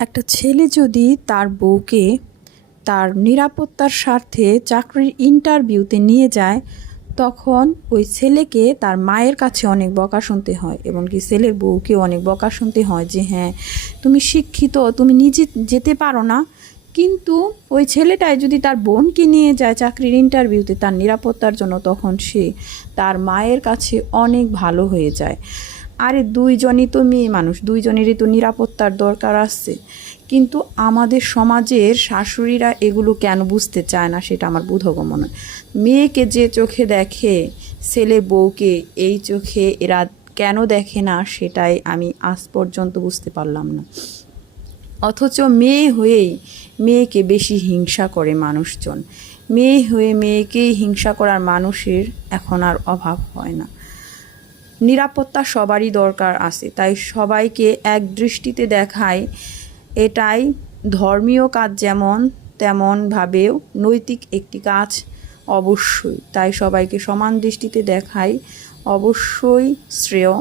একটা ছেলে যদি তার বউকে তার নিরাপত্তার স্বার্থে চাকরির ইন্টারভিউতে নিয়ে যায়, তখন ওই ছেলেকে তার মায়ের কাছে অনেক বকা শুনতে হয় এবং কি ছেলের বউকে অনেক বকা শুনতে হয় যে হ্যাঁ তুমি শিক্ষিত, তুমি নিজে যেতে পারো না। কিন্তু ওই ছেলেটাই যদি তার বোনকে নিয়ে যায় চাকরির ইন্টারভিউতে তার নিরাপত্তার জন্য, তখন সে তার মায়ের কাছে অনেক ভালো হয়ে যায়। আরে দুইজনই তো মেয়ে মানুষ, দুইজনেরই তো নিরাপত্তার দরকার আছে। কিন্তু আমাদের সমাজের শাশুড়িরা এগুলো কেন বুঝতে চায় না সেটা আমার বোধগম্য নয়। মেয়েকে যে চোখে দেখে ছেলে বউকে এই চোখে এরা কেন দেখে না সেটাই আমি আজ পর্যন্ত বুঝতে পারলাম না। অথচ মেয়ে হয়েই মেয়েকে বেশি হিংসা করে মানুষজন। মেয়ে হয়ে মেয়েকেই হিংসা করার মানুষের এখন আর অভাব হয় না। নিরাপত্তা সবারই দরকার আছে, তাই সবাইকে এক দৃষ্টিতে দেখায়, এটাই ধর্মীয় কাজ যেমন তেমনভাবেও নৈতিক একটি কাজ অবশ্যই। তাই সবাইকে সমান দৃষ্টিতে দেখাই অবশ্যই শ্রেয়।